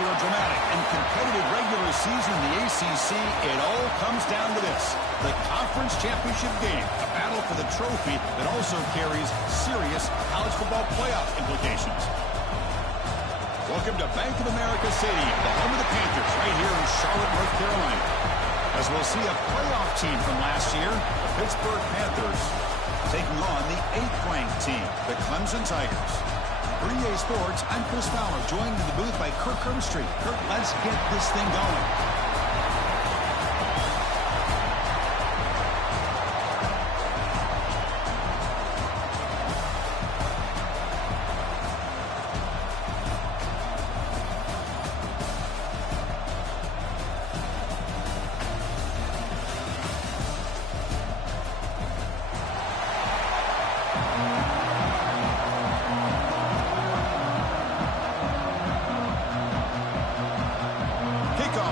After a dramatic and competitive regular season in the ACC, it all comes down to this: the conference championship game, a battle for the trophy that also carries serious college football playoff implications. Welcome to Bank of America Stadium, the home of the Panthers, right here in Charlotte, North Carolina. As we'll see a playoff team from last year, the Pittsburgh Panthers, taking on the 8th-ranked team, the Clemson Tigers. For EA Sports, I'm Chris Fowler, joined in the booth by Kirk Herbstreit. Kirk, let's get this thing going.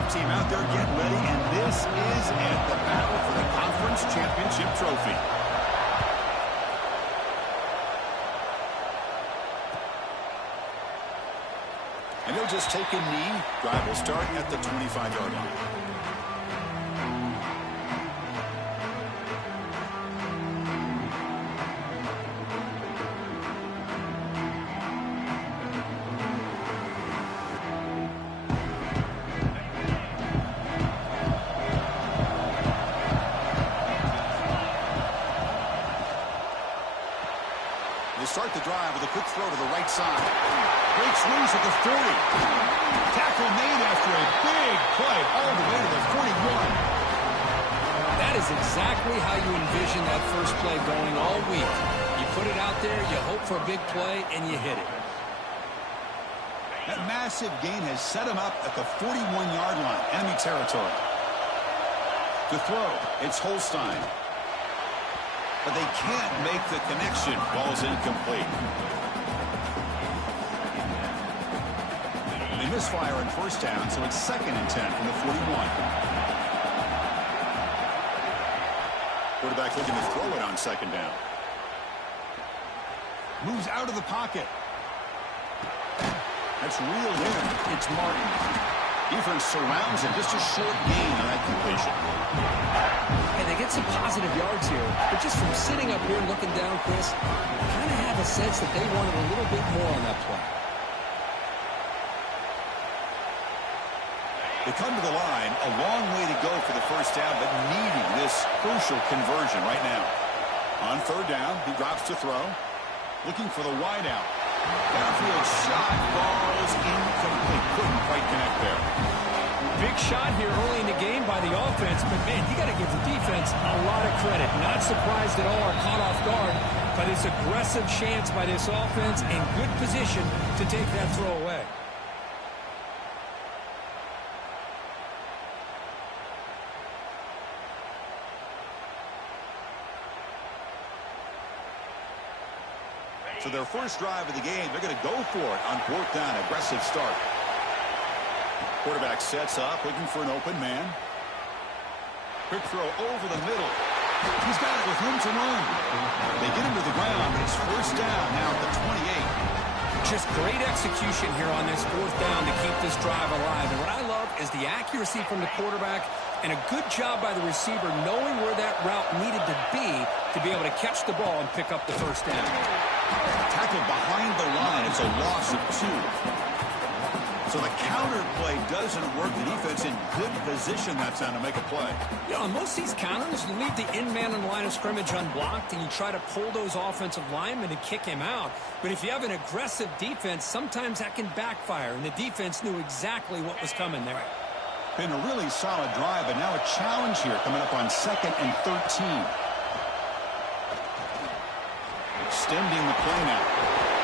Team out there getting ready, and this is it, the battle for the conference championship trophy. And he'll just take a knee. Drive will start at the 25-yard line. Start the drive with a quick throw to the right side. Breaks loose at the 40. Tackle made after a big play all the way to the 41. That is exactly how you envision that first play going all week. You put it out there, you hope for a big play, and you hit it. That massive gain has set him up at the 41-yard line, enemy territory. To throw, it's Holstein. But they can't make the connection. Ball's incomplete. They misfire on first down, so it's 2nd and 10 from the 41. Quarterback looking to throw it on 2nd down. Moves out of the pocket. That's reeled in. It's Martin. Defense surrounds him. Just a short gain on that completion. And they get some positive yards here, but just from sitting up here and looking down, Chris, I kind of have a sense that they wanted a little bit more on that play. They come to the line, a long way to go for the first down, but needing this crucial conversion right now. On 3rd down, he drops to throw, looking for the wideout. Downfield shot, balls incomplete. Couldn't quite connect there. Big shot here early in the game by the offense, but, man, you got to give the defense a lot of credit. Not surprised at all or caught off guard by this aggressive chance by this offense and good position to take that throw away. So their first drive of the game, they're going to go for it on 4th down. Aggressive start. Quarterback sets up, looking for an open man. Quick throw over the middle. He's got it with room to run. They get him to the ground, but it's 1st down now at the 28. Just great execution here on this 4th down to keep this drive alive. And what I love is the accuracy from the quarterback and a good job by the receiver knowing where that route needed to be able to catch the ball and pick up the 1st down. Tackled behind the line. It's a loss of 2. So the counter play doesn't work. The defense in good position that time to make a play. You know, on most of these counters, you leave the in-man on the line of scrimmage unblocked, and you try to pull those offensive linemen and kick him out. But if you have an aggressive defense, sometimes that can backfire, and the defense knew exactly what was coming there. Been a really solid drive, but now a challenge here coming up on 2nd and 13. Extending the play now.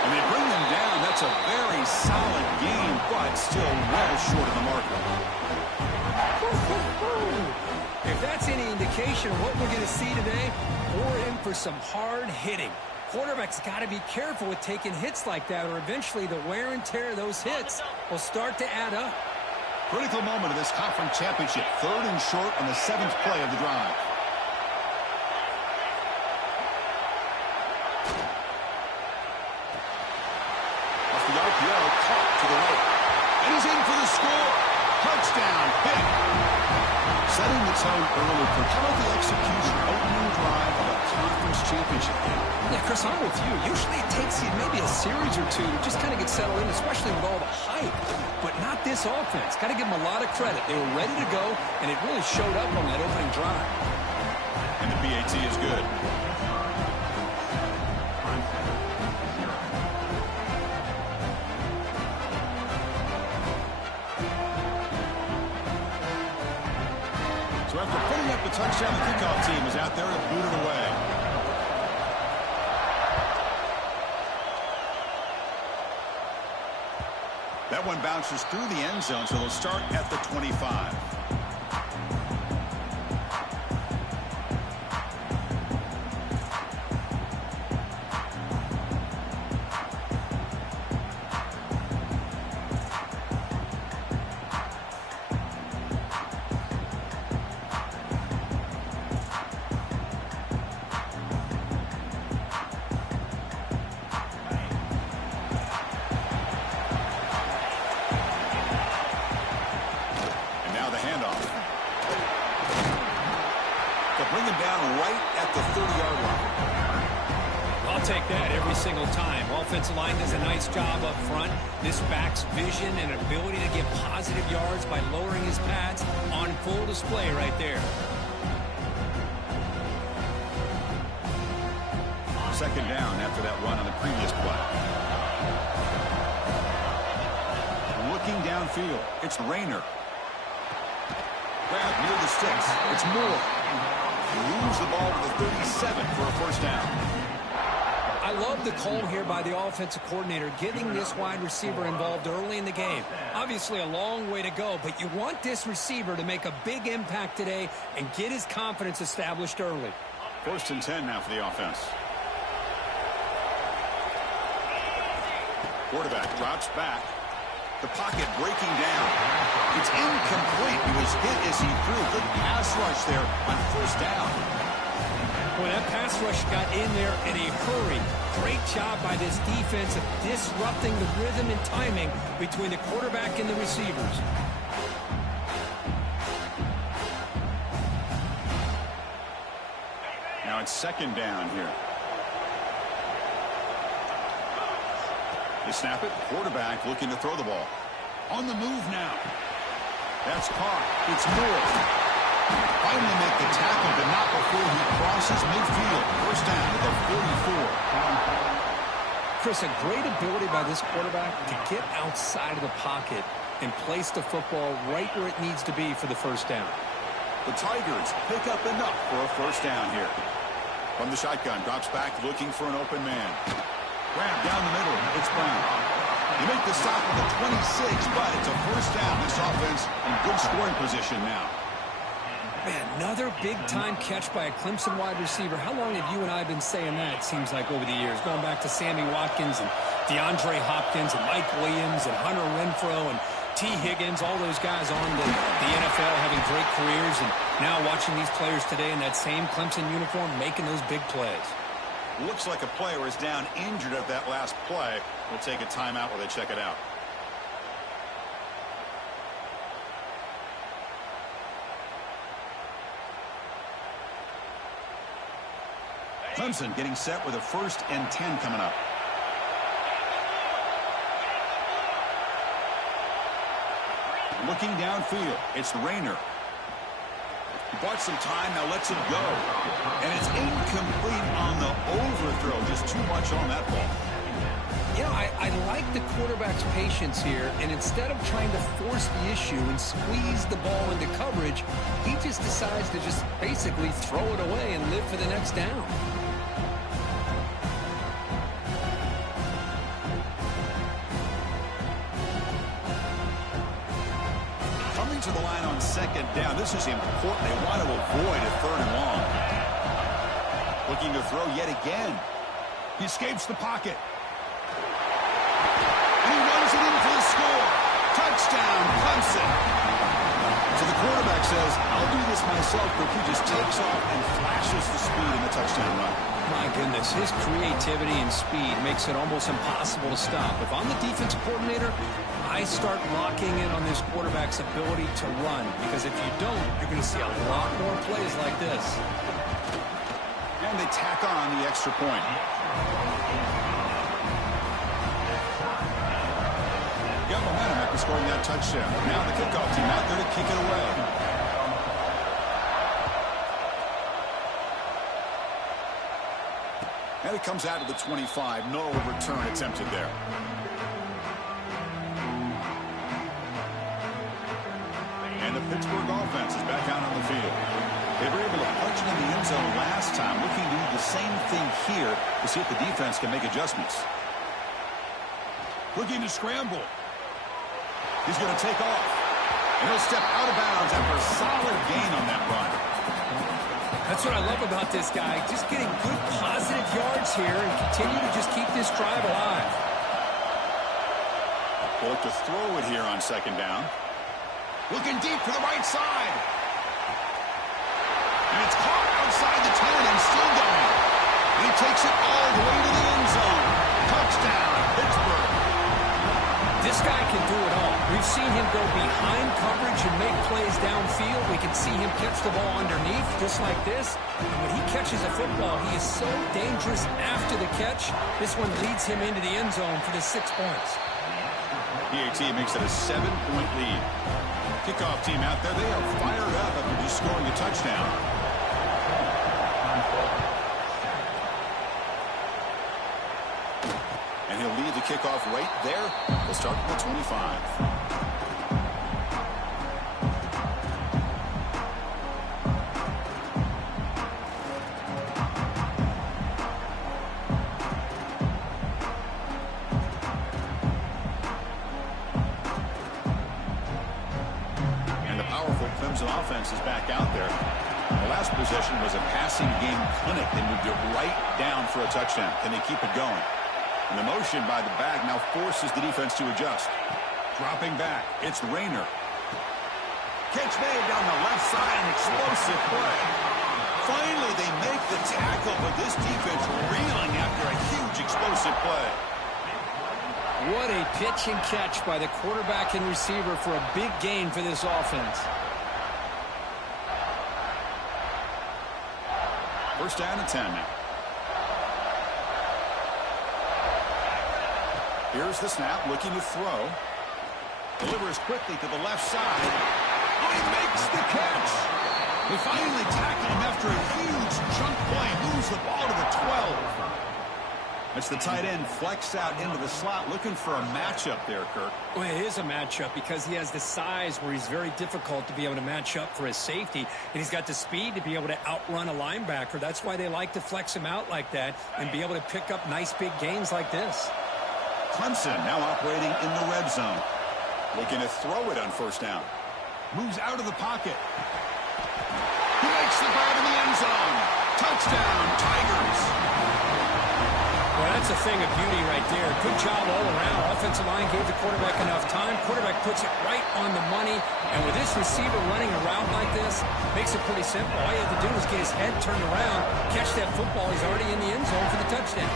And they bring them down. That's a very solid game, but still well short of the marker. If that's any indication of what we're going to see today, we're in for some hard hitting. Quarterbacks got to be careful with taking hits like that, or eventually the wear and tear of those hits will start to add up. Critical moment of this conference championship. 3rd and short on the 7th play of the drive. Off the RPO, caught to the right. And he's in for the score. Setting the tone early for how about the execution, opening drive of a conference championship game. Yeah, Chris, I'm with you. Usually it takes you maybe a series or two to just kind of get settled in, especially with all the hype. But not this offense. Got to give them a lot of credit. They were ready to go, and it really showed up on that opening drive. And the PAT is good. So after putting up the touchdown, the kickoff team is out there to boot it away. That one bounces through the end zone, so they'll start at the 25. Bring him down right at the 30-yard line. I'll take that every single time. Offensive line does a nice job up front. This back's vision and ability to get positive yards by lowering his pads on full display right there. Second down after that run on the previous play. Looking downfield, it's Rayner. Grab near the sticks. It's Moore. Moves the ball to the 37 for a first down. I love the call here by the offensive coordinator, getting this wide receiver involved early in the game. Obviously a long way to go, but you want this receiver to make a big impact today and get his confidence established early. First and 10 now for the offense. Quarterback drops back. The pocket breaking down. It's incomplete. He was hit as he threw. Good pass rush there on first down. Well, that pass rush got in there in a hurry. Great job by this defense of disrupting the rhythm and timing between the quarterback and the receivers. Now it's second down here. They snap it. Quarterback looking to throw the ball. On the move now. That's caught. It's Moore. Finally make the tackle, but not before he crosses midfield. First down at the 44. Chris, a great ability by this quarterback to get outside of the pocket and place the football right where it needs to be for the first down. The Tigers pick up enough for a first down here. From the shotgun, drops back looking for an open man. Grab down the middle. It's Brown. You make the stop at the 26, but it's a first down. This offense in good scoring position now. Man, another big-time catch by a Clemson wide receiver. How long have you and I been saying that, it seems like, over the years? Going back to Sammy Watkins and DeAndre Hopkins and Mike Williams and Hunter Renfrow and T. Higgins, all those guys on the NFL having great careers. And now watching these players today in that same Clemson uniform making those big plays. Looks like a player is down injured at that last play. We'll take a timeout while they check it out. Clemson getting set with a first and 10 coming up. Looking downfield, it's Rayner. Bought some time, now lets it go. And it's incomplete on the overthrow. Just too much on that ball. You know, I like the quarterback's patience here, and instead of trying to force the issue and squeeze the ball into coverage, he just decides to just basically throw it away and live for the next down. Coming to the line on second down. This is important. They want to avoid a third and long. Looking to throw yet again. He escapes the pocket. And he runs it in for the score. Touchdown, Clemson. So the quarterback says, I'll do this myself, but he just takes off and flashes the speed in the touchdown run. My goodness, his creativity and speed makes it almost impossible to stop. If I'm the defensive coordinator, I start locking in on this quarterback's ability to run, because if you don't, you're going to see a lot more plays like this. And they tack on the extra point. Got momentum after scoring that touchdown. Now the kickoff team out there to kick it away. And it comes out to the 25. No return attempted there. And the Pittsburgh offense is back out on the field. They were able to punch it in the end zone last time, looking to do the same thing here to see if the defense can make adjustments. Looking to scramble. He's going to take off. And he'll step out of bounds after a solid gain on that run. That's what I love about this guy. Just getting good positive yards here and continue to just keep this drive alive. They'll look to throw it here on second down. Looking deep for the right side. And it's caught outside the 10 and still going. And he takes it all the way to the end zone. Touchdown, Pittsburgh. This guy can do it all. We've seen him go behind coverage and make plays downfield. We can see him catch the ball underneath, just like this. And when he catches a football, he is so dangerous after the catch. This one leads him into the end zone for the 6 points. PAT makes it a 7-point lead. Kickoff team out there, they are fired up after just scoring a touchdown. And he'll lead the kickoff right there. He'll start at the 25. And the powerful Clemson offense is back out there. The last possession was a passing game clinic. They moved it right down for a touchdown. Can they keep it going? And the motion by the back now forces the defense to adjust. Dropping back, it's Rayner. Catch made down the left side, an explosive play. Finally, they make the tackle, but this defense reeling after a huge explosive play. What a pitch and catch by the quarterback and receiver for a big gain for this offense. First down and 10 now. Here's the snap, looking to throw. Delivers quickly to the left side. Oh, he makes the catch. They finally tackle him after a huge chunk play. Moves the ball to the 12. It's the tight end flexed out into the slot, looking for a matchup there, Kirk. Well, it is a matchup because he has the size where he's very difficult to be able to match up for his safety, and he's got the speed to be able to outrun a linebacker. That's why they like to flex him out like that and be able to pick up nice big gains like this. Clemson now operating in the red zone. Looking to throw it on first down. Moves out of the pocket. He makes the grab in the end zone. Touchdown, Tigers. Well, that's a thing of beauty right there. Good job all around. Offensive line gave the quarterback enough time. Quarterback puts it right on the money. And with this receiver running a route like this, makes it pretty simple. All you have to do is get his head turned around, catch that football. He's already in the end zone for the touchdown.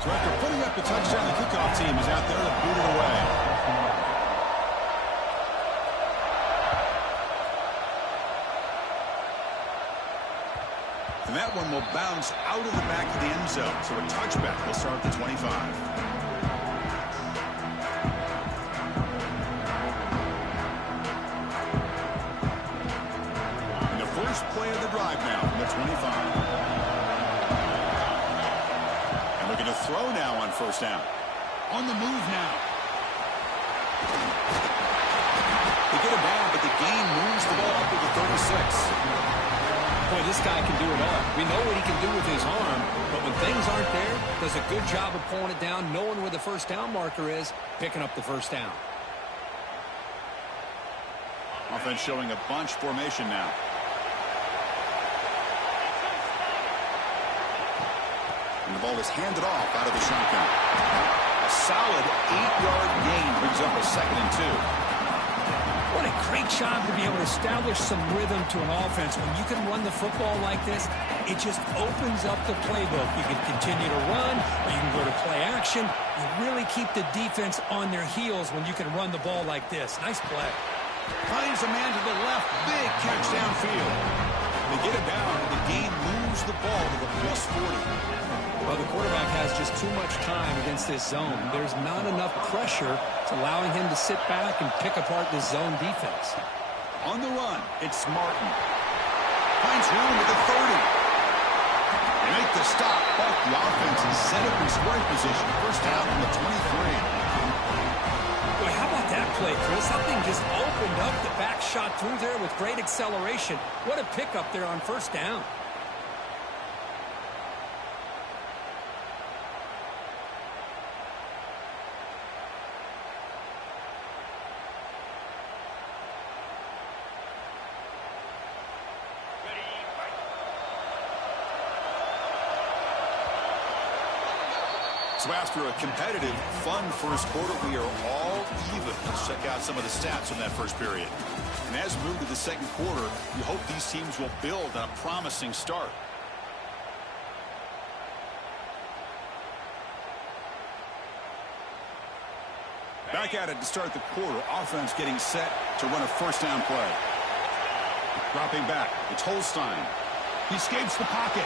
So after putting up the touchdown, the kickoff team is out there to boot it away. And that one will bounce out of the back of the end zone. So a touchback will start at the 25. And the first play of the drive now from the 25. And looking to throw now on first down. On the move now. They get him down, but the gain moves the ball up to the 36. Boy, this guy can do it all. We know what he can do with his arm, but when things aren't there, does a good job of pulling it down, knowing where the first down marker is, picking up the first down. Offense showing a bunch formation now. And the ball is handed off out of the shotgun. A solid 8-yard gain brings up a 2nd and 2. What a great job to be able to establish some rhythm to an offense. When you can run the football like this, it just opens up the playbook. You can continue to run, or you can go to play action. You really keep the defense on their heels when you can run the ball like this. Nice play. Finds a man to the left. Big catch downfield. They get it down. The game moves the ball to the plus 40. Well, the quarterback has just too much time against this zone. There's not enough pressure to allowing him to sit back and pick apart this zone defense. On the run, it's Martin. Finds room at the 30. They make the stop, but the offense is set up in scoring position. First down from the 23. Boy, how about that play, Chris? That thing just opened up. The back shot through there with great acceleration. What a pickup there on first down. So after a competitive, fun first quarter, we are all even. Let's check out some of the stats from that first period. And as we move to the second quarter, we hope these teams will build on a promising start. Back at it to start the quarter. Offense getting set to run a first down play. Dropping back. It's Holstein. He escapes the pocket.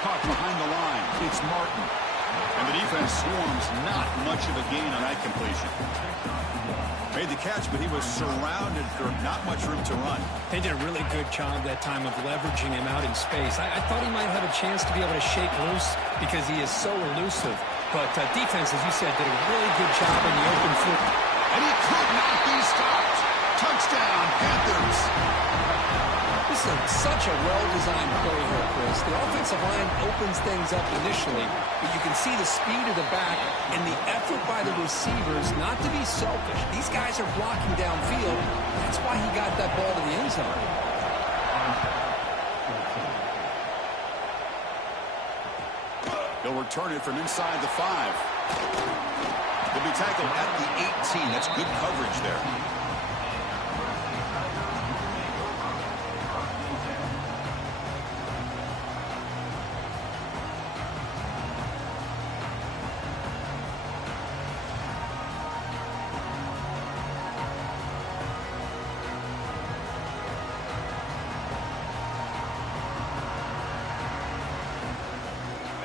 Caught behind the line. It's Martin. And the defense swarms, not much of a gain on that completion. Made the catch, but he was surrounded for not much room to run. They did a really good job that time of leveraging him out in space. I thought he might have a chance to be able to shake loose because he is so elusive. But defense, as you said, did a really good job in the open field. And he could not be stopped. Touchdown, Panthers. This is such a well-designed play here, Chris. The offensive line opens things up initially, but you can see the speed of the back and the effort by the receivers not to be selfish. These guys are blocking downfield. That's why he got that ball to the end zone. He'll return it from inside the 5. He'll be tackled at the 18. That's good coverage there.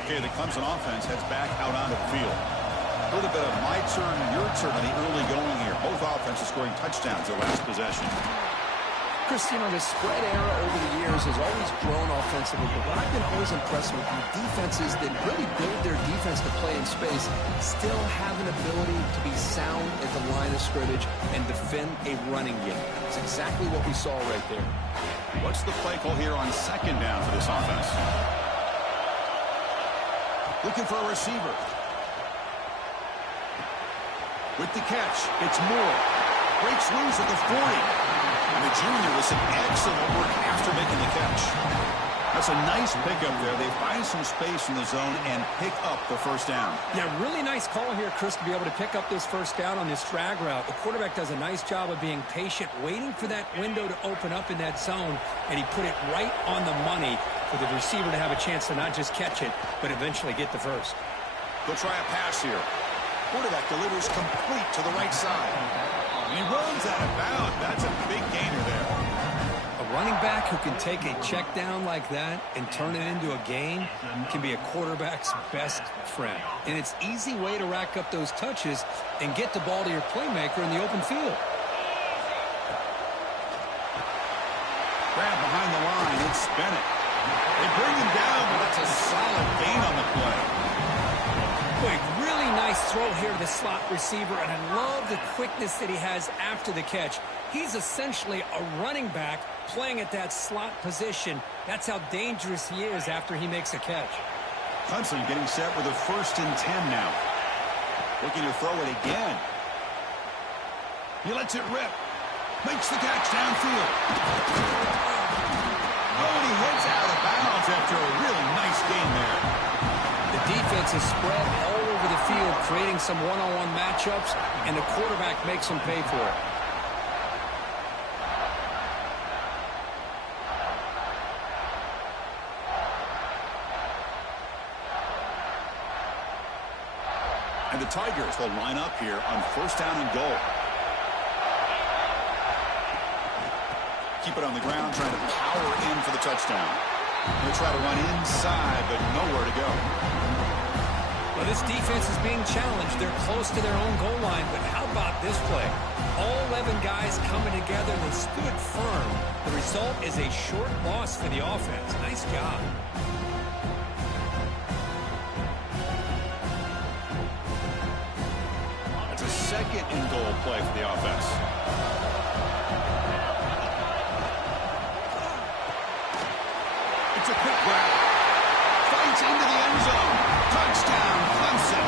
Okay, the Clemson offense heads back out onto the field. A little bit of my turn, your turn in the early going here. Both offenses scoring touchdowns their last possession. Chris, you know, the spread era over the years has always grown offensively, but what I've been always impressed with defenses that really build their defense to play in space still have an ability to be sound at the line of scrimmage and defend a running game. That's exactly what we saw right there. What's the play call here on second down for this offense? Looking for a receiver. With the catch, it's Moore. Breaks loose at the 40. And the junior with some excellent work after making the catch. That's a nice pickup there. They find some space in the zone and pick up the first down. Yeah, really nice call here, Chris, to be able to pick up this first down on this drag route. The quarterback does a nice job of being patient, waiting for that window to open up in that zone, and he put it right on the money for the receiver to have a chance to not just catch it, but eventually get the first. They'll try a pass here. Quarterback delivers complete to the right side. And he runs out of bounds. That's a big gainer there. A running back who can take a check down like that and turn it into a gain can be a quarterback's best friend. And it's an easy way to rack up those touches and get the ball to your playmaker in the open field. Grab behind the line. It's Bennett. They bring him down, but that's a solid gain on the play. Boy, really nice throw here to the slot receiver, and I love the quickness that he has after the catch. He's essentially a running back playing at that slot position. That's how dangerous he is after he makes a catch. Clemson getting set with a 1st and 10 now. Looking to throw it again. He lets it rip. Makes the catch downfield. Oh, and he heads out of bounds after a really nice gain there. The defense is spread all over the field, creating some one-on-one matchups, and the quarterback makes them pay for it. And the Tigers will line up here on first down and goal. Keep it on the ground, trying to power in for the touchdown. They'll try to run inside, but nowhere to go. Well, this defense is being challenged. They're close to their own goal line, but how about this play? All 11 guys coming together. They stood firm. The result is a short loss for the offense. Nice job. It's a second and goal play for the offense. It's a quick grab. Fights into the end zone. Touchdown, Clemson.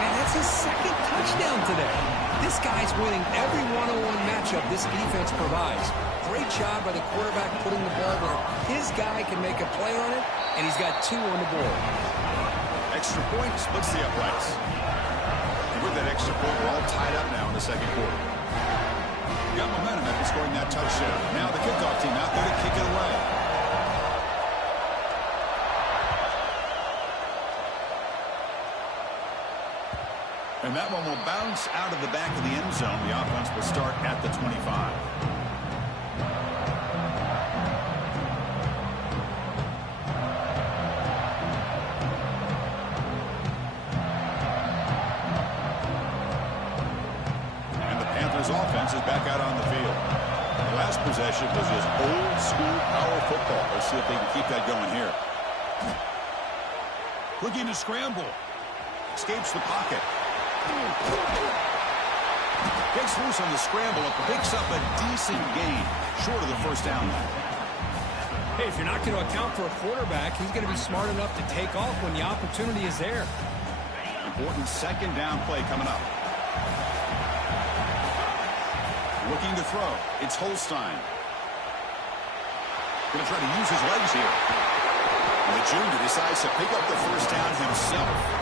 Man, that's his second touchdown today. This guy's winning every one-on-one matchup this defense provides. Great job by the quarterback putting the ball where his guy can make a play on it, and he's got 2 on the board. Extra point splits the uprights. And with that extra point, we're all tied up now in the second quarter. Got momentum after scoring that touchdown. Now the kickoff team out there to kick it away. And that one will bounce out of the back of the end zone. The offense will start at the 25. And the Panthers offense is back out on the field. The last possession was just old school power football. Let's see if they can keep that going here. Looking to scramble. Escapes the pocket. Gets loose on the scramble and picks up a decent gain short of the first down line. Hey, if you're not going to account for a quarterback, he's going to be smart enough to take off when the opportunity is there. Important second down play coming up. Looking to throw. It's Holstein. Going to try to use his legs here. And the junior decides to pick up the first down himself.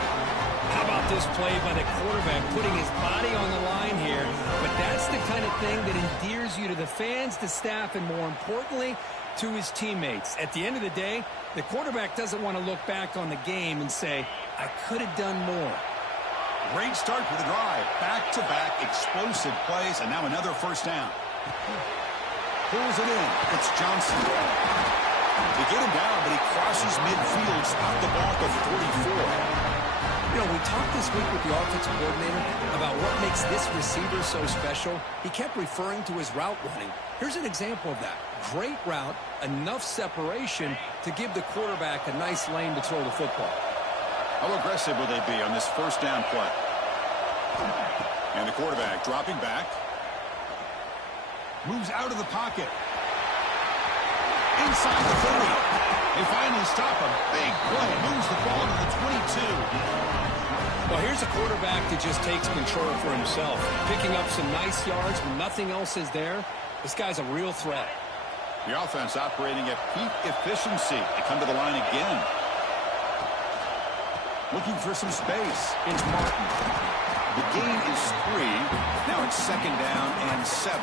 How about this play by the quarterback, putting his body on the line here? But that's the kind of thing that endears you to the fans, the staff, and more importantly, to his teammates. At the end of the day, the quarterback doesn't want to look back on the game and say, I could have done more. Great start for the drive. Back-to-back explosive plays, and now another first down. Pulls it in. It's Johnson. They get him down, but he crosses midfield, spot the ball at the 44. You know, we talked this week with the offensive coordinator about what makes this receiver so special. He kept referring to his route running. Here's an example of that. Great route, enough separation to give the quarterback a nice lane to throw the football. How aggressive will they be on this first down play? And the quarterback dropping back. Moves out of the pocket. Inside the 40. They finally stop him. Big play. Moves the ball to the 22. Well, here's a quarterback that just takes control for himself. Picking up some nice yards when nothing else is there. This guy's a real threat. The offense operating at peak efficiency. They come to the line again. Looking for some space. It's Martin. The gain is 3. Now it's second down and 7.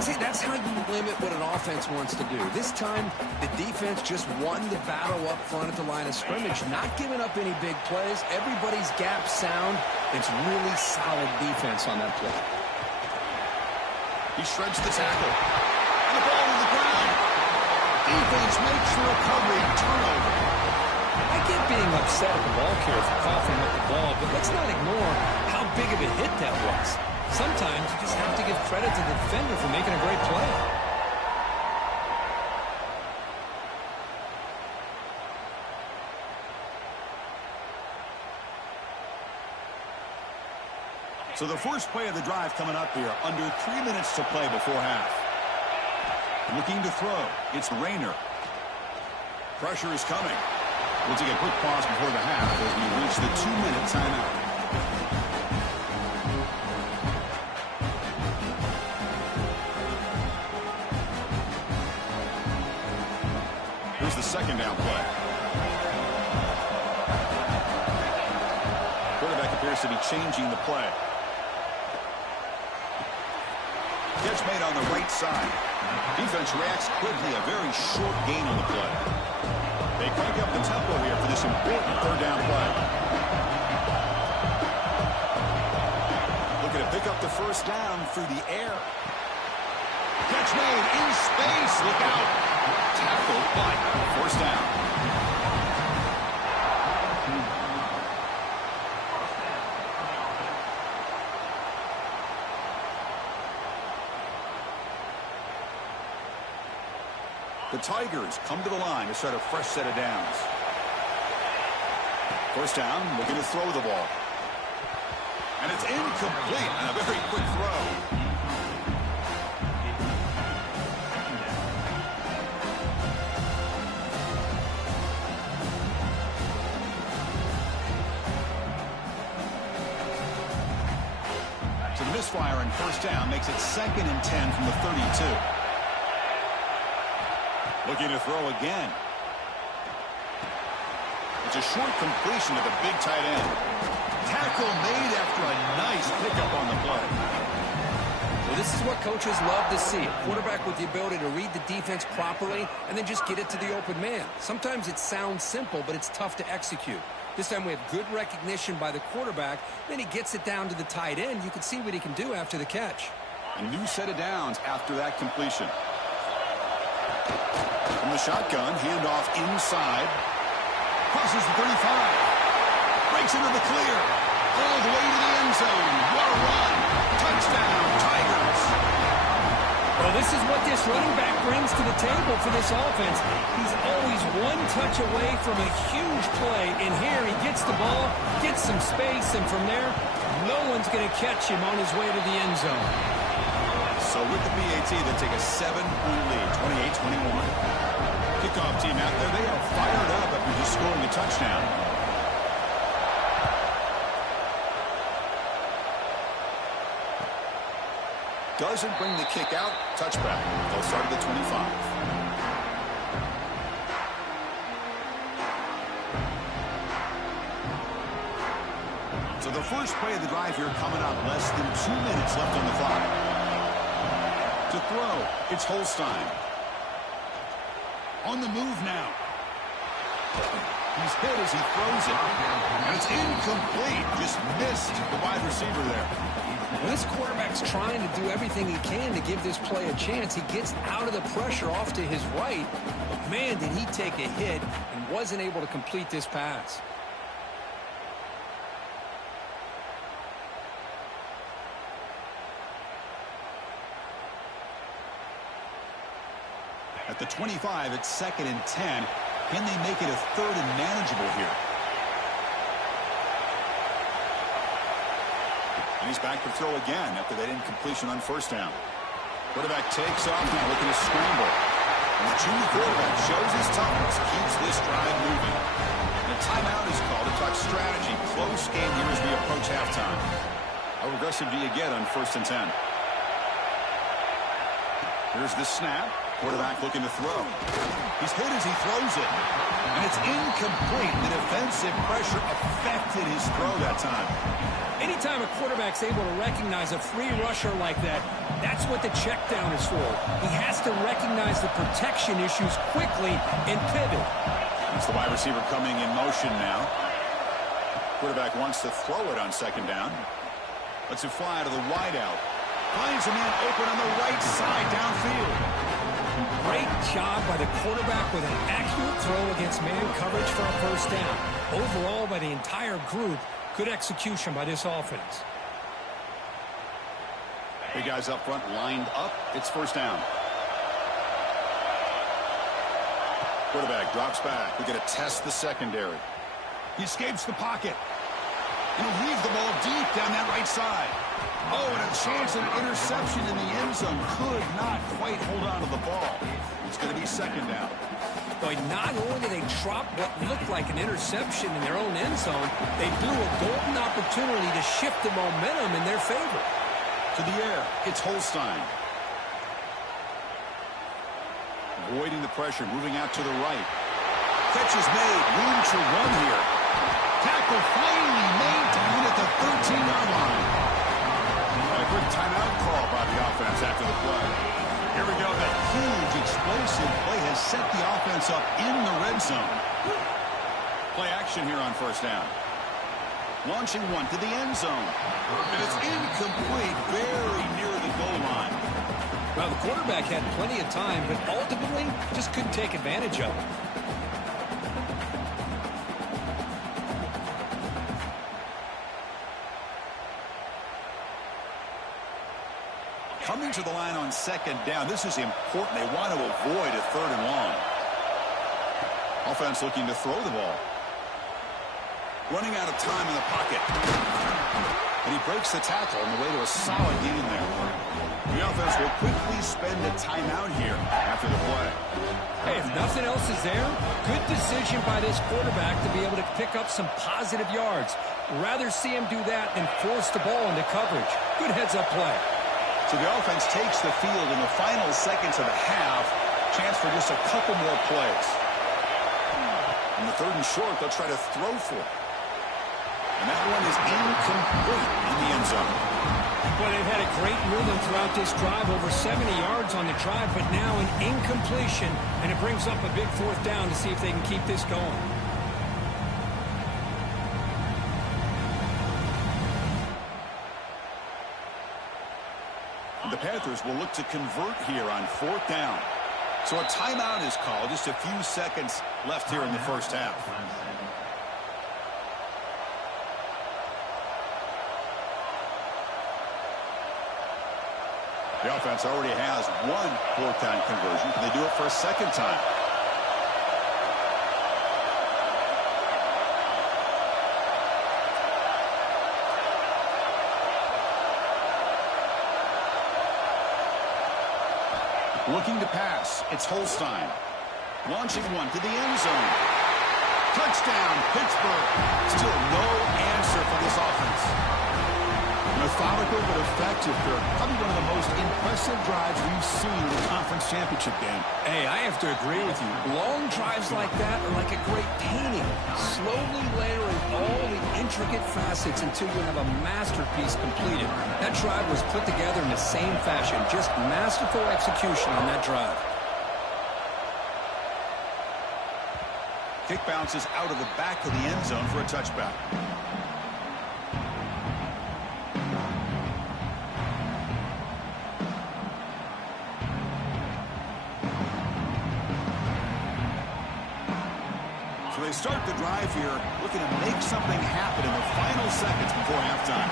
See, that's how you limit what an offense wants to do. This time, the defense just won the battle up front at the line of scrimmage, not giving up any big plays. Everybody's gap sound. It's really solid defense on that play. He shreds the tackle. And the ball to the ground. Defense makes the recovery. Turnover. I get being upset at the ball carrier for coughing up the ball, but let's not ignore how big of a hit that was. Sometimes you just have to give credit to the defender for making a great play. So the first play of the drive coming up here. Under 3 minutes to play before half. Looking to throw. It's Rayner. Pressure is coming. We'll take a quick pause before the half as we reach the 2-minute timeout. Here's the second down play. Quarterback appears to be changing the play. Catch made on the right side. Defense reacts quickly. A very short gain on the play. They crank up the tempo here for this important third down play. pick up the first down through the air. Catch made in space. Look out. Tackled, but first down. The Tigers come to the line to start a fresh set of downs. First down, looking to throw the ball. And it's incomplete on a very quick throw. So the misfire on first down makes it 2nd and 10 from the 32. Looking to throw again. It's a short completion to the big tight end. Tackle made after a nice pickup on the play. Well, this is what coaches love to see. A quarterback with the ability to read the defense properly and then just get it to the open man. Sometimes it sounds simple, but it's tough to execute. This time we have good recognition by the quarterback. Then he gets it down to the tight end. You can see what he can do after the catch. A new set of downs after that completion. From the shotgun, handoff inside. Crosses the 35. Breaks into the clear. All the way to the end zone. What a run. Touchdown, Tigers. Well, this is what this running back brings to the table for this offense. He's always one touch away from a huge play. And here he gets the ball, gets some space, and from there, no one's going to catch him on his way to the end zone. So with the PAT, they take a 7-point lead, 28-21. Kickoff team out there, they are fired up after just scoring a touchdown. Doesn't bring the kick out. Touchback. They'll start at the 25. So the first play of the drive here coming up. Less than 2 minutes left on the clock. To throw, it's Holstein. On the move now. He's hit as he throws it. And it's incomplete. Just missed the wide receiver there. Well, this quarterback's trying to do everything he can to give this play a chance. He gets out of the pressure off to his right. But, man, did he take a hit and wasn't able to complete this pass. At the 25, it's 2nd and 10. Can they make it a 3rd and manageable here? And he's back to throw again after that incompletion on first down. Quarterback takes off now, looking to scramble. And the junior quarterback shows his toughness, keeps this drive moving. And a timeout is called to talk strategy. Close game here as we approach halftime. How aggressive do you get on 1st and 10? Here's the snap. Quarterback looking to throw. He's hit as he throws it. And it's incomplete. The defensive pressure affected his throw that time. Anytime a quarterback's able to recognize a free rusher like that, that's what the check down is for. He has to recognize the protection issues quickly and pivot. It's the wide receiver coming in motion now. Quarterback wants to throw it on 2nd down. Lets it fly to the wideout. Finds a man open on the right side downfield. Great job by the quarterback with an accurate throw against man coverage for a first down. Overall, by the entire group, good execution by this offense. Big guys up front lined up. It's first down. Quarterback drops back. We're going to test the secondary. He escapes the pocket. And he'll leave the ball deep down that right side. Oh, and a chance of an interception in the end zone. Could not quite hold on to the ball. It's going to be 2nd down. Boy, not only did they drop what looked like an interception in their own end zone, they blew a golden opportunity to shift the momentum in their favor. To the air, it's Holstein. Avoiding the pressure, moving out to the right. Catch is made, room to run here. Tackle finally maintained at the 13-yard line. And a quick timeout call by the offense after the play. Here we go. That huge explosive play has set the offense up in the red zone. Play action here on first down. Launching one to the end zone. And it's incomplete, very near the goal line. Well, the quarterback had plenty of time, but ultimately just couldn't take advantage of it. Coming to the line on second down. This is important. They want to avoid a third and long. Offense looking to throw the ball. Running out of time in the pocket. And he breaks the tackle on the way to a solid gain there. The offense will quickly spend a timeout here after the play. Hey, if nothing else is there, good decision by this quarterback to be able to pick up some positive yards. Rather see him do that than force the ball into coverage. Good heads-up play. So the offense takes the field in the final seconds of the half. Chance for just a couple more plays. In the third and short, they'll try to throw for it. And that one is incomplete in the end zone. Well, they've had a great rhythm throughout this drive, over 70 yards on the drive, but now an incompletion, and it brings up a big fourth down to see if they can keep this going. The Panthers will look to convert here on fourth down. So a timeout is called. Just a few seconds left here in the first half. The offense already has one fourth down conversion. Can they do it for a second time? Looking to pass. It's Holstein. Launching one to the end zone. Touchdown, Pittsburgh. Still no answer for this offense. Methodical but effective. Probably one of the most impressive drives we've seen in the conference championship game. Hey, I have to agree with you. Long drives like that are like a great painting. Slowly layering all the intricate facets until you have a masterpiece completed. That drive was put together in the same fashion. Just masterful execution on that drive. Kick bounces out of the back of the end zone for a touchback. So they start the drive here, looking to make something happen in the final seconds before halftime.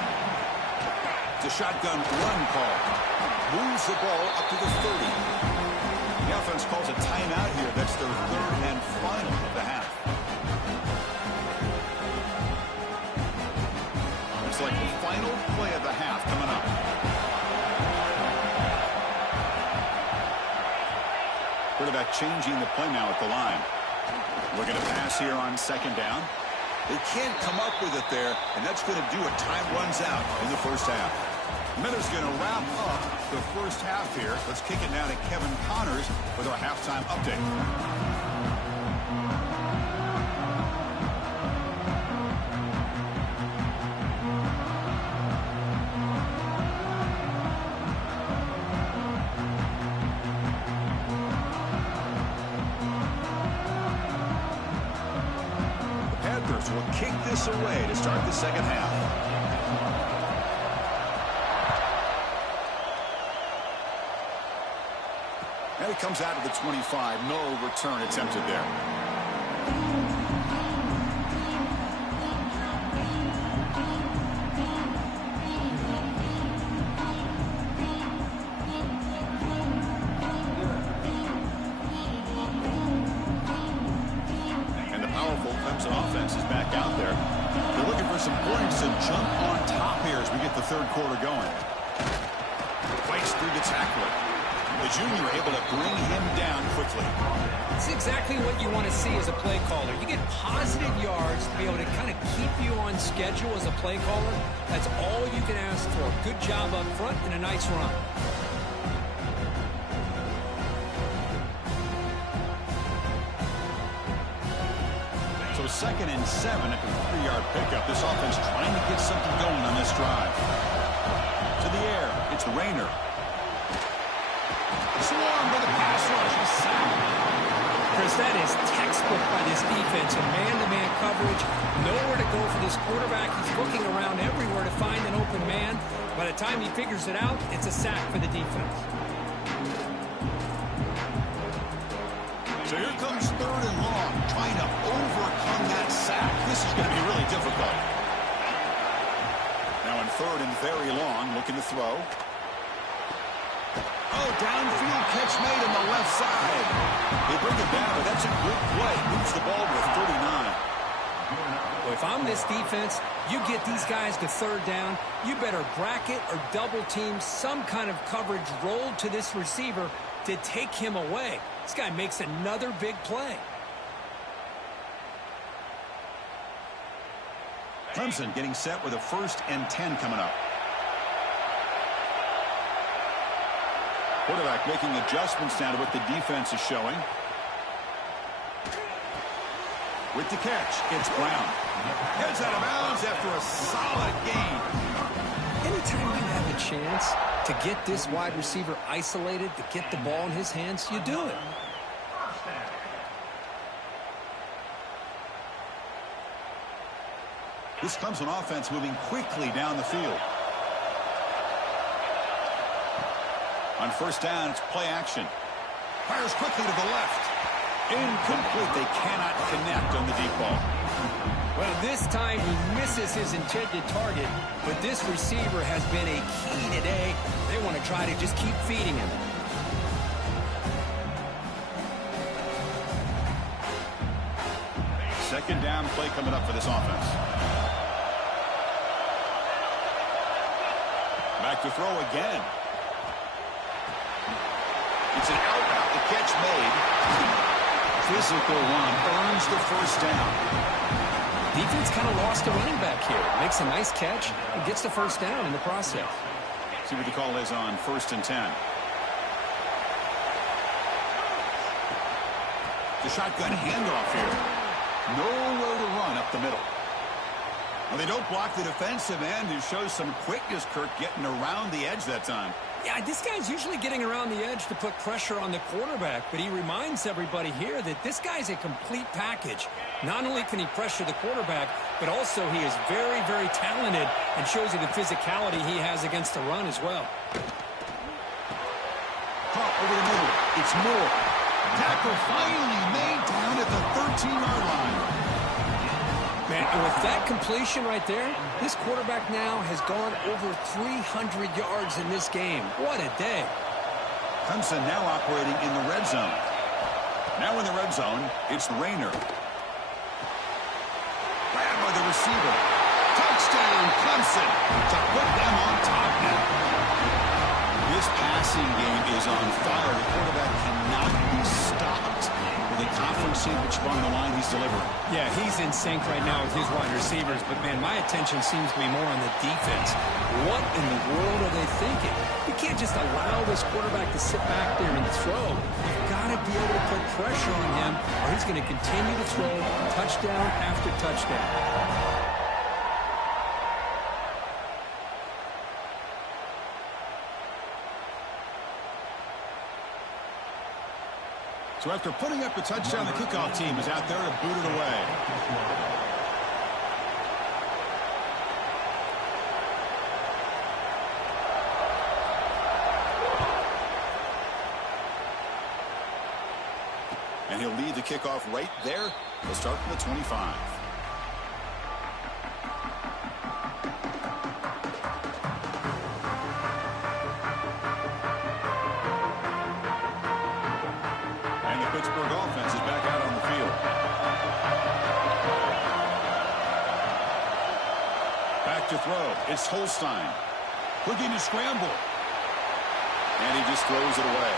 It's a shotgun run call. Moves the ball up to the 30. The offense calls a timeout here. That's their third and final of the half. Looks like the final play of the half coming up. Quarterback changing the play now at the line. Looking to pass here on second down. They can't come up with it there, and that's going to do it. Time runs out in the first half. Miller's going to wrap up the first half here. Let's kick it now to Kevin Connors with our halftime update. Will kick this away to start the second half. And it comes out of the 25. No return attempted there. And the powerful Clemson offense is back out there. They're looking for some points to jump on top here as we get the third quarter going. Fights through the tackler. The junior able to bring him down quickly. It's exactly what you want to see as a play caller. You get positive yards to be able to kind of keep you on schedule as a play caller. That's all you can ask for. Good job up front and a nice run. So 2nd and 7 after the 3-yard pickup. This offense trying to get something going on this drive. To the air, it's Rayner. Swarmed by the pass rush. He's sacked. Chris, that is textbook by this defense. A man-to-man coverage, nowhere to go for this quarterback. He's looking around everywhere to find an open man. By the time he figures it out, it's a sack for the defense. So here comes 3rd and long, trying to overcome that sack. This is going to be really difficult. Now in 3rd and very long, looking to throw. Oh, downfield catch made on the left side. They bring it down, but that's a good play. Moves the ball to 39. Well, if I'm this defense, you get these guys to 3rd down, you better bracket or double team some kind of coverage rolled to this receiver to take him away. This guy makes another big play. Clemson getting set with a 1st and 10 coming up. Quarterback making adjustments now to what the defense is showing. With the catch, it's Brown. Heads out of bounds after a solid gain. Anytime you have a chance to get this wide receiver isolated, to get the ball in his hands, you do it. This Clemson offense moving quickly down the field. On 1st down, it's play action. Fires quickly to the left. Incomplete. They cannot connect on the deep ball. Well, this time he misses his intended target, but this receiver has been a key today. They want to try to just keep feeding him. Second down play coming up for this offense. Back to throw again. It's an out route. The catch made. Physical run earns the 1st down. Defense kind of lost a running back here. Makes a nice catch and gets the 1st down in the process. See what the call is on 1st and 10. The shotgun handoff here. Nowhere to run up the middle. Well, they don't block the defensive end, who shows some quickness, Kirk, getting around the edge that time. Yeah, this guy's usually getting around the edge to put pressure on the quarterback, but he reminds everybody here that this guy's a complete package. Not only can he pressure the quarterback, but also he is very, very talented and shows you the physicality he has against the run as well. Caught over the middle. It's Moore. Tackle finally made down at the 13-yard line. Man, and with that completion right there, this quarterback now has gone over 300 yards in this game. What a day. Clemson now operating in the red zone. Now in the red zone, it's Rayner. Grabbed by the receiver. Touchdown, Clemson, to put them on top now. This passing game is on fire. The quarterback cannot be stopped. With a conference championship on the line, he's delivering. Yeah, he's in sync right now with his wide receivers, but man, my attention seems to be more on the defense. What in the world are they thinking? You can't just allow this quarterback to sit back there and throw. You've got to be able to put pressure on him, or he's going to continue to throw touchdown after touchdown. So after putting up the touchdown, the kickoff team is out there to boot it away. And he'll lead the kickoff right there. He'll start from the 25. Pittsburgh offense is back out on the field. Back to throw. It's Holstein. Looking to scramble. And he just throws it away.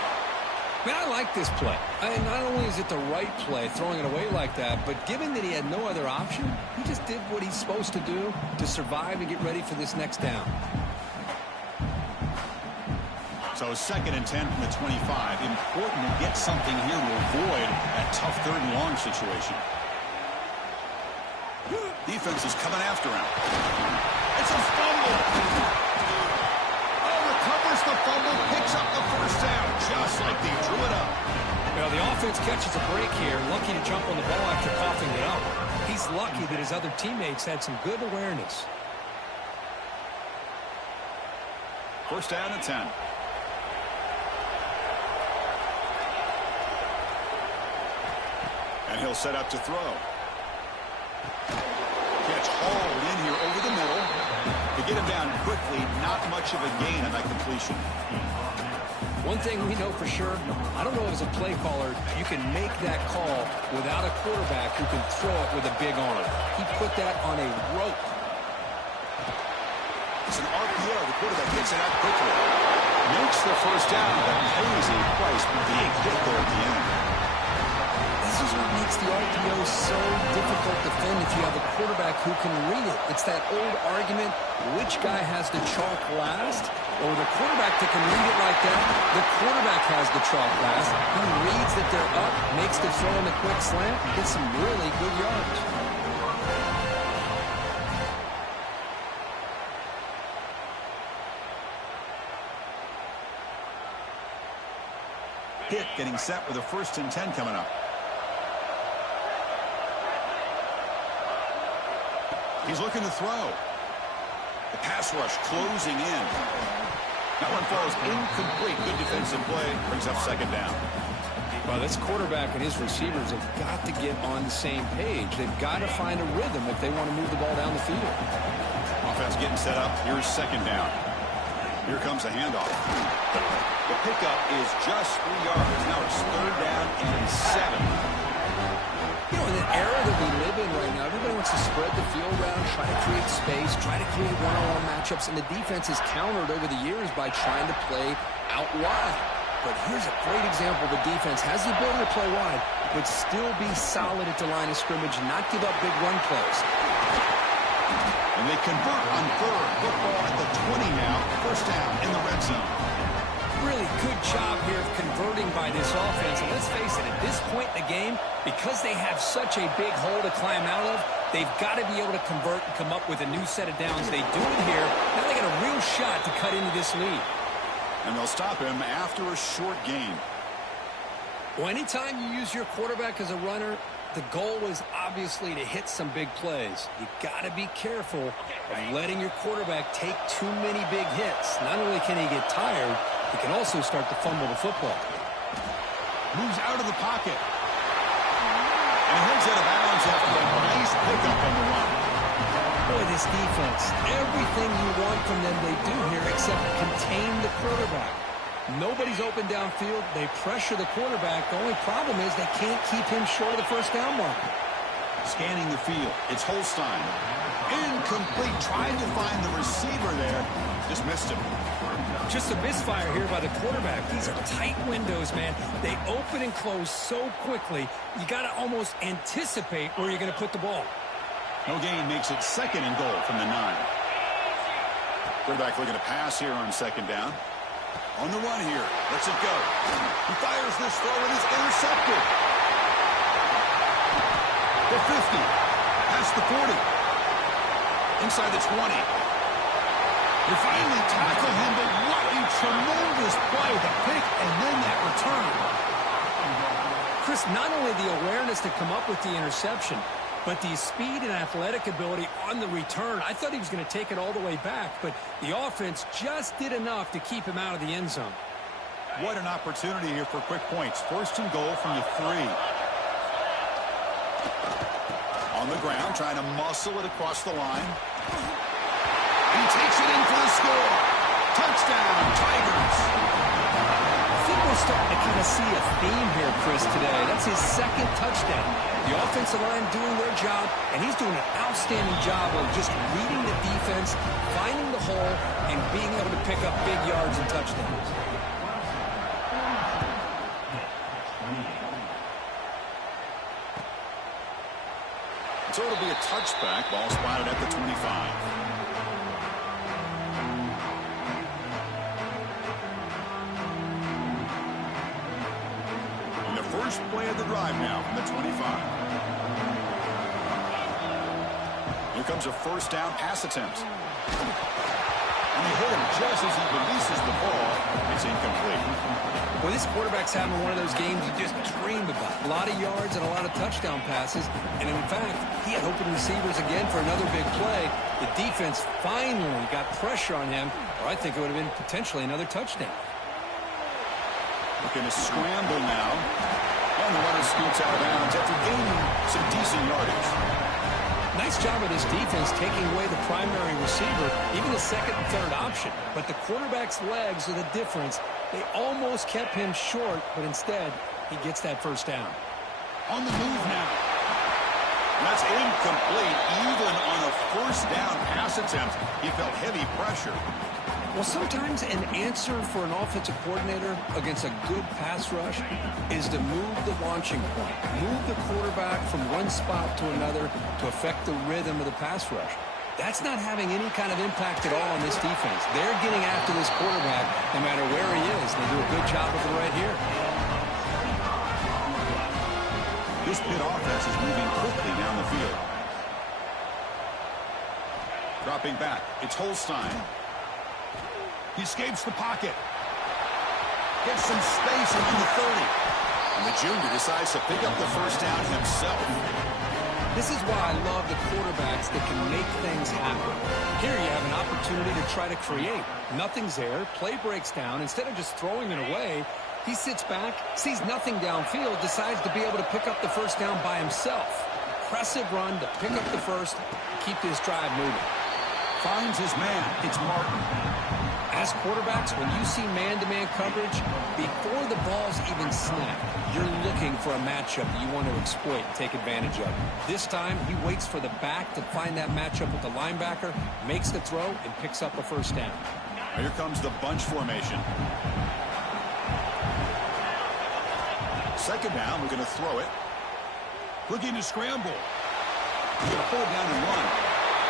Man, I like this play. Not only is it the right play, throwing it away like that, but given that he had no other option, he just did what he's supposed to do to survive and get ready for this next down. So 2nd and 10 from the 25. Important to get something here to avoid that tough 3rd and long situation. Defense is coming after him. It's a fumble. Oh, recovers the fumble, picks up the 1st down, just like they drew it up. Well, the offense catches a break here, lucky to jump on the ball after coughing it up. He's lucky that his other teammates had some good awareness. First down and 10. And he'll set up to throw. Catch hauled in here over the middle. To get him down quickly, not much of a gain on that completion. One thing we know for sure, I don't know as a play caller, you can make that call without a quarterback who can throw it with a big arm. He put that on a rope. It's an RPO. The quarterback gets it out quickly. Makes the first down, but pays a price. Big hit there at the end. This is what makes the RPO so difficult to defend if you have a quarterback who can read it. It's that old argument, which guy has the chalk last? Or the quarterback that can read it like that, the quarterback has the chalk last. He reads that they're up, makes the throw in the quick slant, gets some really good yards. Hit getting set with a 1st and 10 coming up. He's looking to throw. The pass rush closing in. That one falls incomplete. Good defensive play. Brings up 2nd down. Well, this quarterback and his receivers have got to get on the same page. They've got to find a rhythm if they want to move the ball down the field. Offense getting set up. Here's 2nd down. Here comes the handoff. The pickup is just 3 yards. Now it's 3rd down and 7. You know, in the era that we live in right now, everybody wants to spread the field around, try to create space, try to create one-on-one matchups, and the defense is countered over the years by trying to play out wide. But here's a great example of a defense has the ability to play wide, but still be solid at the line of scrimmage, not give up big run plays. And they convert on 3rd. Football at the 20 now. 1st down in the red zone. Really good job here of converting by this offense. And let's face it, at this point in the game, because they have such a big hole to climb out of, they've got to be able to convert and come up with a new set of downs. They do it here. Now they got a real shot to cut into this lead. And they'll stop him after a short gain. Well, anytime you use your quarterback as a runner, the goal is obviously to hit some big plays. You got to be careful of letting your quarterback take too many big hits. Not only can he get tired, he can also start to fumble the football. Moves out of the pocket. And heads out of bounds after a nice pickup on the run. Boy, this defense, everything you want from them they do here except contain the quarterback. Nobody's open downfield. They pressure the quarterback. The only problem is they can't keep him short of the 1st down mark. Scanning the field. It's Holstein. Incomplete. Trying to find the receiver there. Just missed him. Just a misfire here by the quarterback. These are tight windows, man. They open and close so quickly, you got to almost anticipate where you're going to put the ball. No gain makes it 2nd and goal from the 9. Quarterback looking to pass here on 2nd down. On the run here. Lets it go. He fires this throw and is intercepted. The 50. Past the 40. Inside the 20. They finally tackle him, but what a tremendous play. The pick and then that return. Chris, not only the awareness to come up with the interception, but the speed and athletic ability on the return. I thought he was going to take it all the way back, but the offense just did enough to keep him out of the end zone. What an opportunity here for quick points. 1st and goal from the 3. On the ground, trying to muscle it across the line. He takes it in for the score. Touchdown, Tigers. I think we're starting to kind of see a theme here, Chris, today. That's his 2nd touchdown. The offensive line doing their job, and he's doing an outstanding job of just reading the defense, finding the hole, and being able to pick up big yards and touchdowns. So it'll be a touchback. Ball spotted at the 25. First play of the drive now from the 25. Here comes a 1st down pass attempt. And And they hit him just as he releases the ball. It's incomplete. Well, this quarterback's having one of those games you just dreamed about. A lot of yards and a lot of touchdown passes. And in fact, he had open receivers again for another big play. The defense finally got pressure on him, or I think it would have been potentially another touchdown. Looking to scramble now. And the runner scoots out of bounds after gaining some decent yardage. Nice job of this defense taking away the primary receiver, even the second and third option. But the quarterback's legs are the difference. They almost kept him short, but instead, he gets that first down. On the move now. That's incomplete. Even on a first down pass attempt, he felt heavy pressure. Well, sometimes an answer for an offensive coordinator against a good pass rush is to move the launching point, move the quarterback from one spot to another to affect the rhythm of the pass rush. That's not having any kind of impact at all on this defense. They're getting after this quarterback no matter where he is. They do a good job of it right here. This Pitt offense is moving quickly down the field. Dropping back, it's Holstein. He escapes the pocket. Gets some space around the 30. And the junior decides to pick up the first down himself. This is why I love the quarterbacks that can make things happen. Here you have an opportunity to try to create. Nothing's there. Play breaks down. Instead of just throwing it away, he sits back, sees nothing downfield, decides to be able to pick up the first down by himself. Impressive run to pick up the first, keep this drive moving. Finds his man. It's Martin. As quarterbacks, when you see man-to-man coverage, before the ball's even snapped, you're looking for a matchup that you want to exploit and take advantage of. This time, he waits for the back to find that matchup with the linebacker, makes the throw, and picks up a first down. Here comes the bunch formation. Second down, we're going to throw it. Looking to scramble. He's going to pull down and run.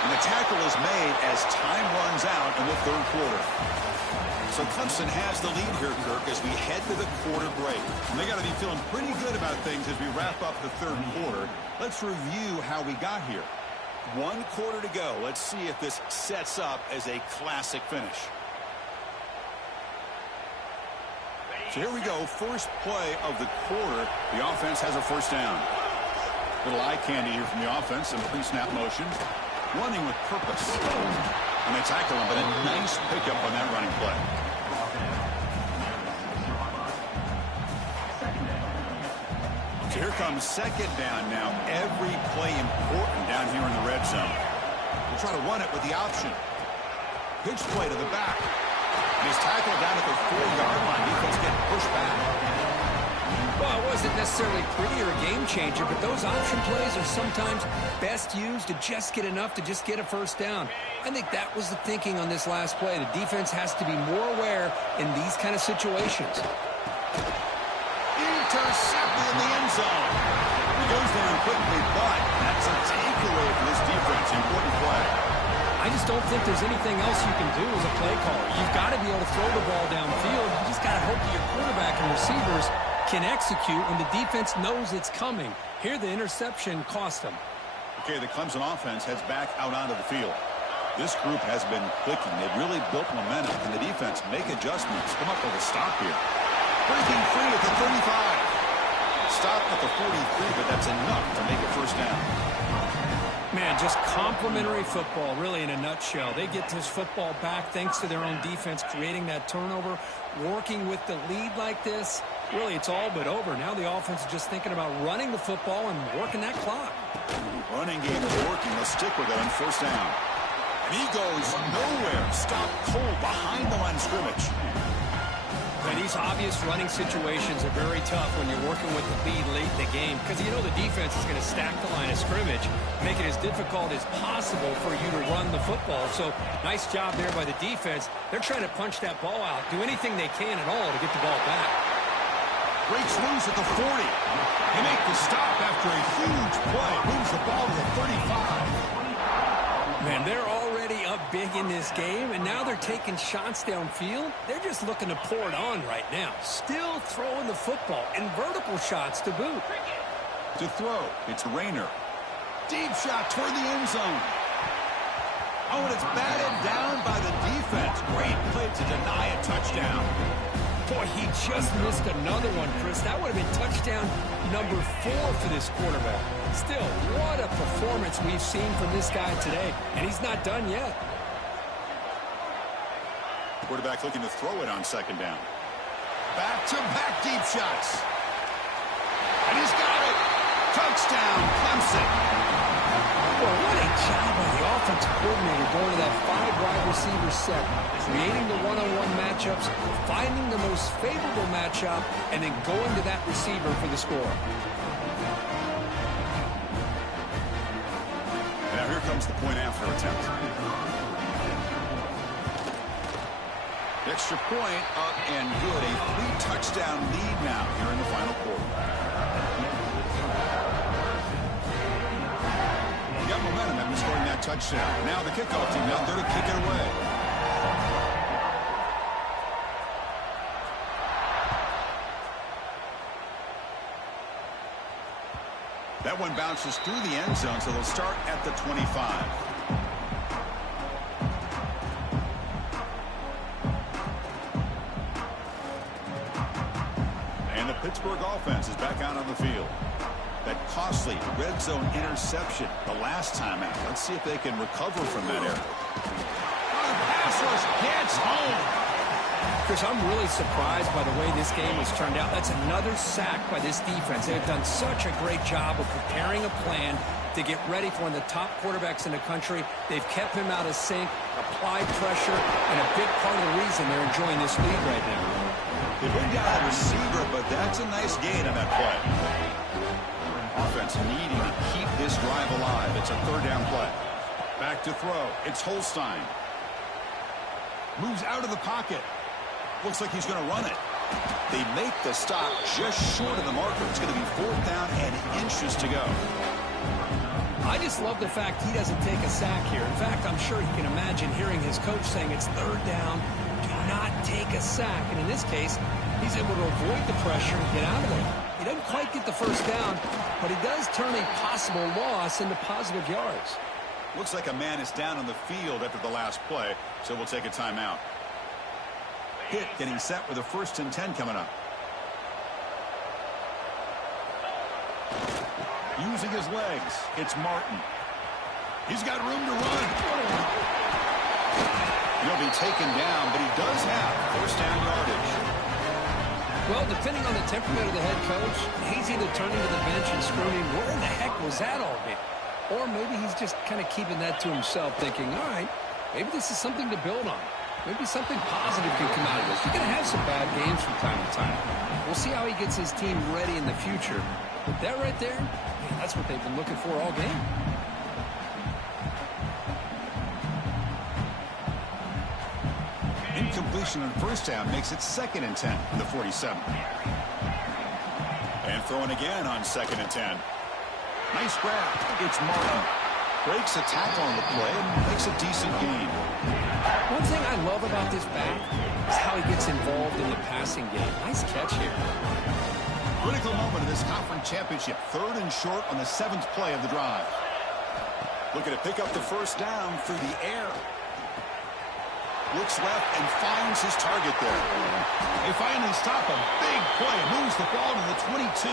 And the tackle is made as time runs out in the third quarter. So Clemson has the lead here, Kirk, as we head to the quarter break. And they got to be feeling pretty good about things as we wrap up the third quarter. Let's review how we got here. 1 quarter to go. Let's see if this sets up as a classic finish. So here we go. First play of the quarter. The offense has a first down. Little eye candy here from the offense in pre-snap motion. Running with purpose. And they tackle him, but a nice pickup on that running play. So here comes second down now. Every play important down here in the red zone. We'll try to run it with the option. Pitch play to the back. And he's tackled down at the 4-yard line. Defense getting pushed back. Well, it wasn't necessarily pretty or a game changer, but those option plays are sometimes best used to just get enough to just get a first down. I think that was the thinking on this last play. The defense has to be more aware in these kind of situations. Intercepted in the end zone. He goes down quickly, but that's a takeaway for this defense. Important play. I just don't think there's anything else you can do as a play caller. You've got to be able to throw the ball downfield. You just got to hope that your quarterback and receivers can execute when the defense knows it's coming. Here, the interception cost them. Okay, the Clemson offense heads back out onto the field. This group has been clicking. They've really built momentum. Can the defense make adjustments? Come up with a stop here. Breaking free at the 35. Stop at the 43, but that's enough to make a first down. Man, just complimentary football, really, in a nutshell. They get this football back thanks to their own defense, creating that turnover, working with the lead like this. Really, it's all but over. Now the offense is just thinking about running the football and working that clock. Running game is working. Let's stick with it on first down. And he goes nowhere. Stopped cold behind the line of scrimmage. And these obvious running situations are very tough when you're working with the lead late in the game because you know the defense is going to stack the line of scrimmage, make it as difficult as possible for you to run the football. So nice job there by the defense. They're trying to punch that ball out, do anything they can at all to get the ball back. Breaks loose at the 40. They make the stop after a huge play. Moves the ball to the 35. Man, they're already up big in this game, and now they're taking shots downfield. They're just looking to pour it on right now. Still throwing the football, and vertical shots to boot. To throw, it's Rayner. Deep shot toward the end zone. Oh, and it's batted down by the defense. Great play to deny a touchdown. Boy, he just missed another one, Chris. That would have been touchdown number 4 for this quarterback. Still, what a performance we've seen from this guy today, and he's not done yet. Quarterback looking to throw it on second down. Back-to-back deep shots. And he's got it. Touchdown, Clemson. Well, what a job by the offensive coordinator going to that 5-wide receiver set, creating the one-on-one matchups, finding the most favorable matchup, and then going to that receiver for the score. Now here comes the point after attempt. Extra point up and good. A 3-touchdown lead now here in the final quarter. Got momentum after scoring that touchdown. Now the kickoff team out there to kick it away. That one bounces through the end zone, so they'll start at the 25. And the Pittsburgh offense is back out on the field. That costly red zone interception the last time out. Let's see if they can recover from that error. Oh, the pass rush gets home. Chris, I'm really surprised by the way this game has turned out. That's another sack by this defense. They've done such a great job of preparing a plan to get ready for one of the top quarterbacks in the country. They've kept him out of sync, applied pressure, and a big part of the reason they're enjoying this lead right now. They bring down the receiver, but that's a nice gain on that play. Offense needing to keep this drive alive. It's a 3rd down play. Back to throw. It's Holstein. Moves out of the pocket. Looks like he's going to run it. They make the stop just short of the marker. It's going to be 4th down and inches to go. I just love the fact he doesn't take a sack here. In fact, I'm sure he can imagine hearing his coach saying it's 3rd down. Do not take a sack. And in this case, he's able to avoid the pressure and get out of there. He doesn't quite get the 1st down, but he does turn a possible loss into positive yards. Looks like a man is down on the field after the last play, so we'll take a timeout. Hit getting set with a 1st and 10 coming up. Using his legs, it's Martin. He's got room to run. He'll be taken down, but he does have 1st down yardage. Well, depending on the temperament of the head coach, he's either turning to the bench and screaming, where in the heck was that all been? Or maybe he's just kind of keeping that to himself, thinking, all right, maybe this is something to build on. Maybe something positive can come out of this. You're going to have some bad games from time to time. We'll see how he gets his team ready in the future. But that right there, man, that's what they've been looking for all game. Incompletion on 1st down makes it 2nd and 10 from the 47. And throwing again on 2nd and 10. Nice grab. It's Martin. Breaks a tackle on the play and makes a decent gain. One thing I love about this back is how he gets involved in the passing game. Nice catch here. Critical moment of this conference championship. 3rd and short on the 7th play of the drive. Looking to pick up the 1st down through the air. Looks left and finds his target there. They finally stop a big play. Moves the ball to the 22.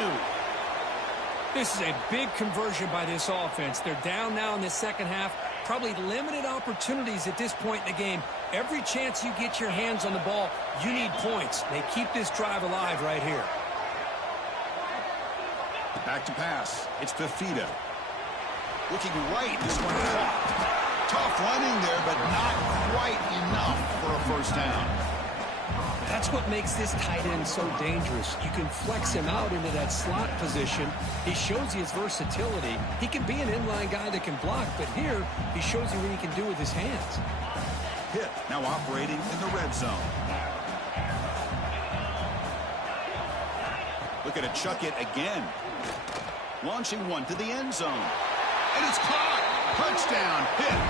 This is a big conversion by this offense. They're down now in the 2nd half. Probably limited opportunities at this point in the game. Every chance you get your hands on the ball, you need points. They keep this drive alive right here. Back to pass. It's Fafita. Looking right. This one caught. Tough running there, but not quite enough for a 1st down. That's what makes this tight end so dangerous. You can flex him out into that slot position. He shows you his versatility. He can be an inline guy that can block, but here he shows you what he can do with his hands. Pitt now operating in the red zone. Looking to chuck it again. Launching one to the end zone. And it's caught. Touchdown, Pitt.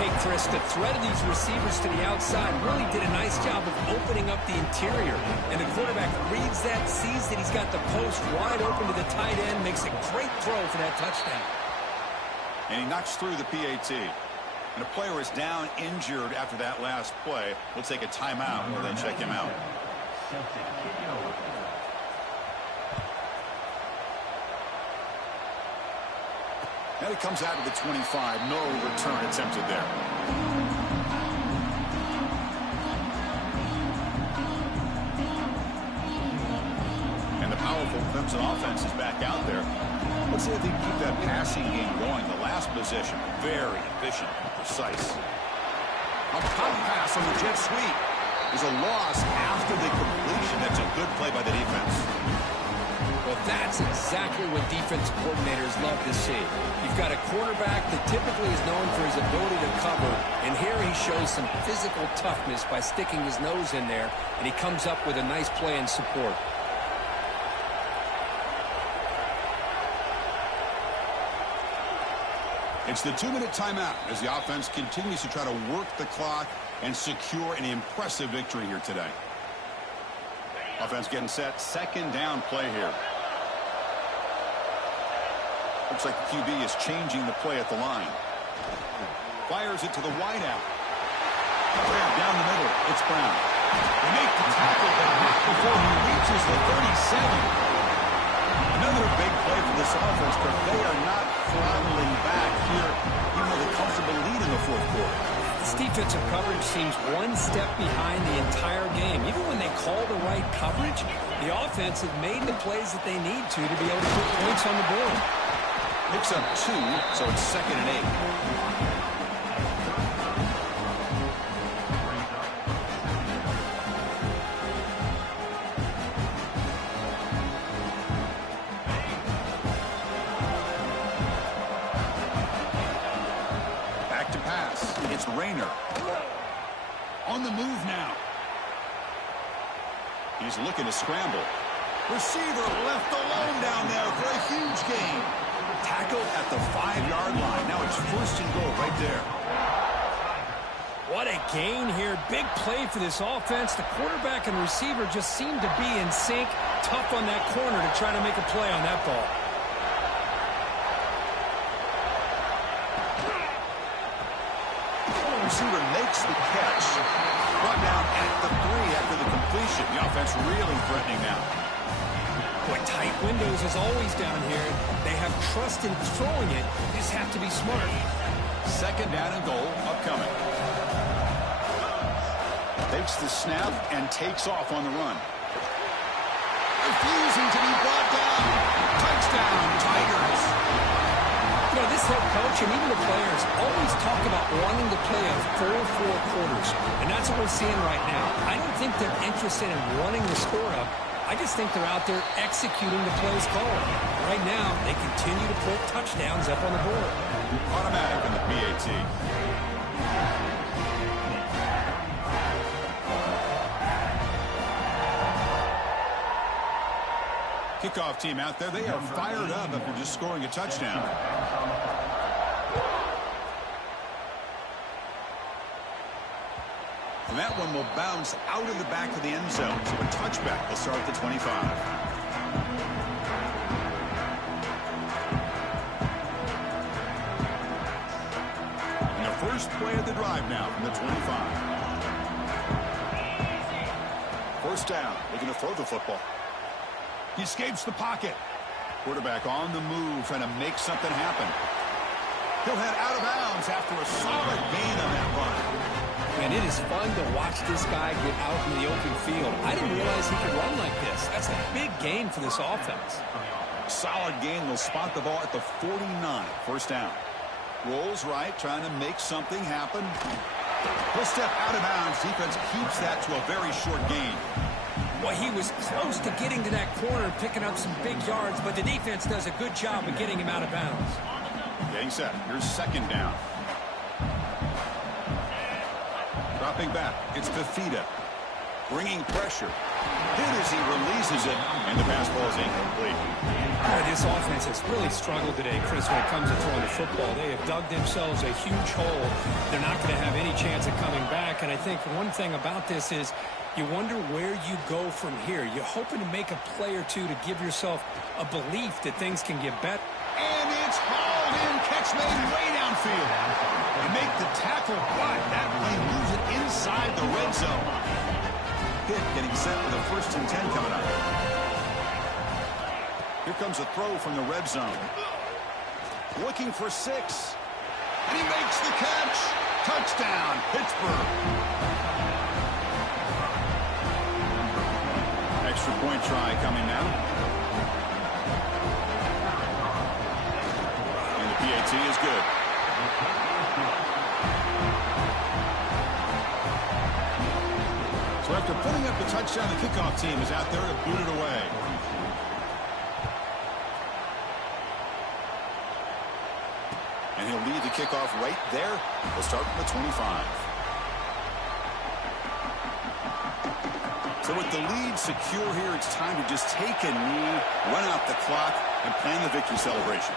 Hey, Chris, the threat of these receivers to the outside really did a nice job of opening up the interior. And the quarterback reads that, sees that he's got the post wide open to the tight end, makes a great throw for that touchdown. And he knocks through the PAT. And a player is down injured after that last play. We'll take a timeout or then check him out. Now he comes out to the 25. No return attempted there. And the powerful Clemson offense is back out there. Let's see if they can keep that passing game going. The last possession, very efficient and precise. A pump pass on the jet sweep. There's a loss after the completion. That's a good play by the defense. Well, that's exactly what defense coordinators love to see. You've got a quarterback that typically is known for his ability to cover, and here he shows some physical toughness by sticking his nose in there, and he comes up with a nice play in support. It's the 2-minute timeout as the offense continues to try to work the clock and secure an impressive victory here today. Offense getting set. Second down play here. Looks like the QB is changing the play at the line. Fires it to the wideout. Down the middle. It's Brown. They make the tackle, but not before he reaches the 37. Another big play for this offense, but they are not throttling back here, even with a comfortable lead in the fourth quarter. This defensive coverage seems one step behind the entire game. Even when they call the right coverage, the offense has made the plays that they need to be able to put points on the board. Picks up 2, so it's 2nd and 8. Rainer on the move now. He's looking to scramble. Receiver left alone down there for a huge gain. Tackled at the 5-yard line. Now it's 1st and goal right there. What a gain here. Big play for this offense. The quarterback and receiver just seem to be in sync. Tough on that corner to try to make a play on that ball. Receiver makes the catch. Brought down at the 3 after the completion. The offense really threatening now. Boy, tight windows as always down here. They have trust in throwing it. You just have to be smart. 2nd down and goal upcoming. Takes the snap and takes off on the run. Refusing to be brought down. Touchdown, Tigers. You know, this head coach and even the players always talk about wanting to play a 4-4 quarters, and that's what we're seeing right now. I don't think they're interested in running the score up. I just think they're out there executing the plays called. Right now, they continue to put touchdowns up on the board. Automatic in the PAT. Kickoff team out there. They are fired up after just scoring a touchdown. And that one will bounce out of the back of the end zone. So a touchback will start at the 25. And the first play of the drive now from the 25. 1st down. Looking to throw the football. He escapes the pocket. Quarterback on the move, trying to make something happen. He'll head out of bounds after a solid gain on that run. And it is fun to watch this guy get out in the open field. I didn't realize he could run like this. That's a big gain for this offense. Solid gain. Will spot the ball at the 49. 1st down. Rolls right, trying to make something happen. He'll step out of bounds. Defense keeps that to a very short gain. Well, he was close to getting to that corner, picking up some big yards, but the defense does a good job of getting him out of bounds. Getting set. Here's 2nd down. Dropping back. It's Fafita. Bringing pressure. Hit as he releases it, and the pass ball is incomplete. Boy, this offense has really struggled today, Chris, when it comes to throwing the football. They have dug themselves a huge hole. They're not going to have any chance of coming back, and I think one thing about this is you wonder where you go from here. You're hoping to make a play or two to give yourself a belief that things can get better. And it's Hall hauled in, catch made way downfield. They make the tackle, but that plane moves it inside the red zone. Pitt getting set for the 1st and 10 coming up. Here comes a throw from the red zone. Looking for 6. And he makes the catch. Touchdown, Pittsburgh. Extra point try coming now. And the PAT is good. So after putting up the touchdown, the kickoff team is out there to boot it away. And he'll lead the kickoff right there. We'll start from the 25. So with the lead secure here, it's time to just take a knee, run out the clock, and plan the victory celebration.